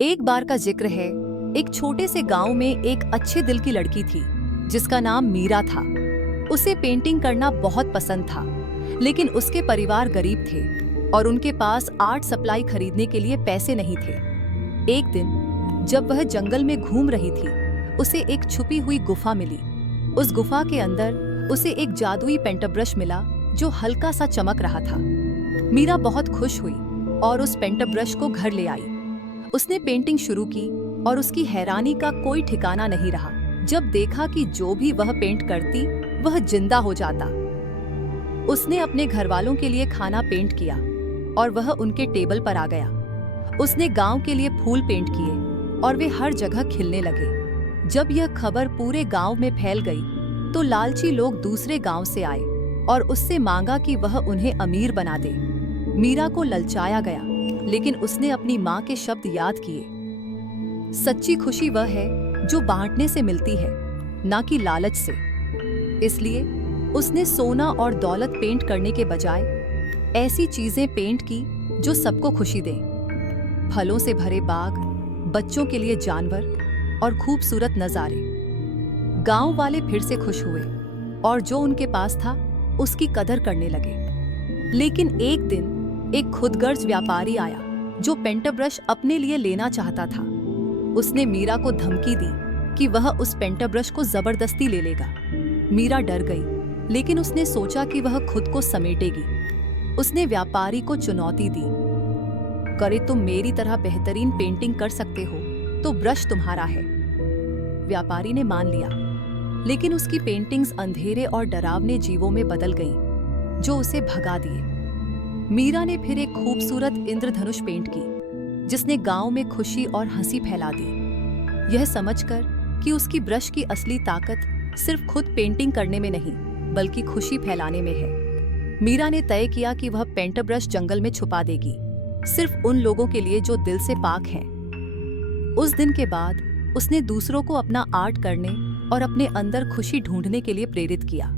एक बार का जिक्र है। एक छोटे से गांव में एक अच्छे दिल की लड़की थी जिसका नाम मीरा था। उसे पेंटिंग करना बहुत पसंद था, लेकिन उसके परिवार गरीब थे और उनके पास आर्ट सप्लाई खरीदने के लिए पैसे नहीं थे। एक दिन जब वह जंगल में घूम रही थी, उसे एक छुपी हुई गुफा मिली। उस गुफा के अंदर उसे एक जादुई पेंट ब्रश मिला जो हल्का सा चमक रहा था। मीरा बहुत खुश हुई और उस पेंट ब्रश को घर ले आई। उसने पेंटिंग शुरू की और उसकी हैरानी का कोई ठिकाना नहीं रहा जब देखा कि जो भी वह पेंट करती वह जिंदा हो जाता। उसने अपने घरवालों के लिए खाना पेंट किया और वह उनके टेबल पर आ गया। उसने गांव के लिए फूल पेंट किए और वे हर जगह खिलने लगे। जब यह खबर पूरे गांव में फैल गई तो लालची लोग दूसरे गांव से आए और उससे मांगा कि वह उन्हें अमीर बना दे। मीरा को ललचाया गया, लेकिन उसने अपनी माँ के शब्द याद किए। सच्ची खुशी वह है जो बांटने से मिलती है, ना कि लालच से। इसलिए उसने सोना और दौलत पेंट करने के बजाय ऐसी चीजें पेंट की जो सबको खुशी दें। फलों से भरे बाग, बच्चों के लिए जानवर और खूबसूरत नजारे। गांव वाले फिर से खुश हुए और जो उनके पास था उसकी कदर करने लगे। लेकिन एक दिन एक खुदगर्ज व्यापारी आया जो पेंट ब्रश अपने लिए लेना चाहता था। उसने मीरा को धमकी दी कि वह उस पेंट ब्रश को जबरदस्ती ले लेगा। मीरा डर गई, लेकिन उसने सोचा कि वह खुद को समेटेगी। उसने व्यापारी को चुनौती दी, करे तुम मेरी तरह बेहतरीन पेंटिंग कर सकते हो तो ब्रश तुम्हारा है। व्यापारी ने मान लिया, लेकिन उसकी पेंटिंग्स अंधेरे और डरावने जीवों में बदल गईं, जो उसे भगा दिए। मीरा ने फिर एक खूबसूरत इंद्रधनुष पेंट की जिसने गांव में खुशी और हंसी फैला दी, यह समझकर कि उसकी ब्रश की असली ताकत सिर्फ खुद पेंटिंग करने में नहीं बल्कि खुशी फैलाने में है। मीरा ने तय किया कि वह पेंट ब्रश जंगल में छुपा देगी, सिर्फ उन लोगों के लिए जो दिल से पाक हैं। उस दिन के बाद उसने दूसरों को अपना आर्ट करने और अपने अंदर खुशी ढूंढने के लिए प्रेरित किया।